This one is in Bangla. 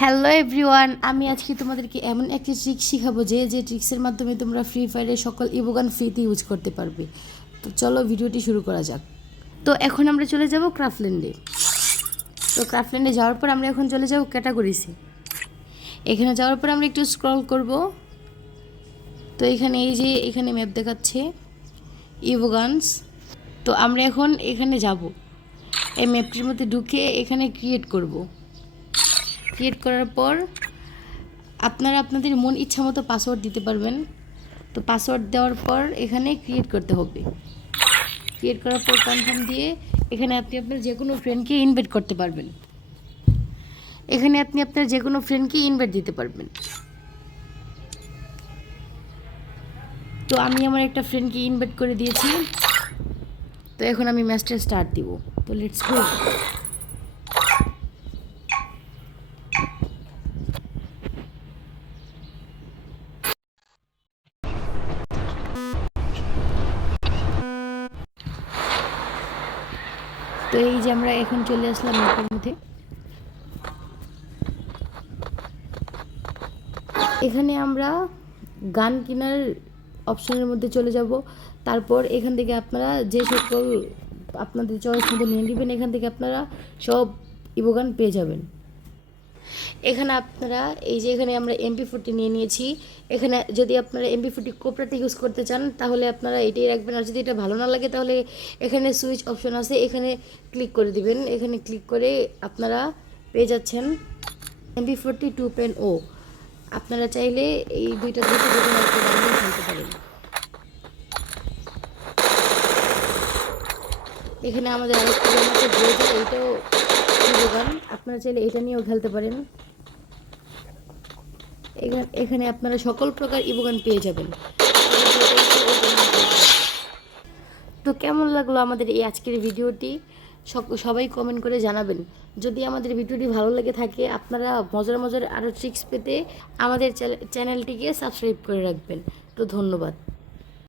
হ্যালো এভরিওয়ান, আমি আজকে তোমাদেরকে এমন একটি ট্রিক শিখাবো যে ট্রিক্সের মাধ্যমে তোমরা ফ্রি ফায়ারের সকল ইবোগান ফ্রিতে ইউজ করতে পারবে। তো চলো ভিডিওটি শুরু করা যাক। তো এখন আমরা চলে যাব ক্রাফটল্যান্ডে। তো ক্রাফটল্যান্ডে যাওয়ার পর আমরা এখন চলে যাব ক্যাটাগরিসে। এখানে যাওয়ার পর আমরা একটু স্ক্রল করব। তো এখানে এই যে এখানে ম্যাপ দেখাচ্ছে ইবোগানস। তো আমরা এখন এখানে যাব, এই ম্যাপটির মধ্যে ঢুকে এখানে ক্রিয়েট করব। ক্রিয়েট করার পর আপনারা আপনাদের মন ইচ্ছা মতো পাসওয়ার্ড দিতে পারবেন। তো পাসওয়ার্ড দেওয়ার পর এখানে ক্রিয়েট করতে হবে। ক্রিয়েট করার পর কনফার্ম দিয়ে এখানে আপনি আপনার যে কোনো ফ্রেন্ডকে ইনভাইট করতে পারবেন। এখানে আপনি আপনার যে কোনো ফ্রেন্ডকে ইনভাইট দিতে পারবেন। তো আমি আমার একটা ফ্রেন্ডকে ইনভাইট করে দিয়েছি। তো এখন আমি ম্যাচটা স্টার্ট দিব। তো লেটস গো। তো এই যে আমরা এখন চলে আসলাম ম্যাপের মধ্যে। এখানে আমরা গান কেনার অপশনের মধ্যে চলে যাব। তারপর এখান থেকে আপনারা যে সকল আপনাদের চয়েস মতো নিয়ে নেবেন, এখান থেকে আপনারা সব ইবোগান পেয়ে যাবেন। এখানে আপনারা এই যে এখানে আমরা MP40 নিয়ে নিয়েছি। এখানে যদি আপনারা MP40 কোপরাতে ইউজ করতে চান তাহলে আপনারা এটাই রাখবেন, আর যদি এটা ভালো না লাগে তাহলে এখানে সুইচ অপশন আছে, এখানে ক্লিক করে দিবেন। এখানে ক্লিক করে আপনারা পেয়ে যাচ্ছেন MP40 2.0। আপনারা চাইলে এই দুইটা থেকে যে কোনো একটা গান খেলতে পারেন। এখানে আমাদের আরেকটা গান আছে ব্রেজার, এইটাও প্রিয় গান, আপনারা চাইলে এটা নিয়েও খেলতে পারেন। এখানে আপনারা সকল প্রকার ইবোগান পেয়ে যাবেন। তো কেমন লাগলো আমাদের এই আজকের ভিডিওটি সবাই কমেন্ট করে জানাবেন। যদি আমাদের ভিডিওটি ভালো লেগে থাকে আপনারা মজার মজার আরও ট্রিক্স পেতে আমাদের চ্যানেলটিকে সাবস্ক্রাইব করে রাখবেন। তো ধন্যবাদ।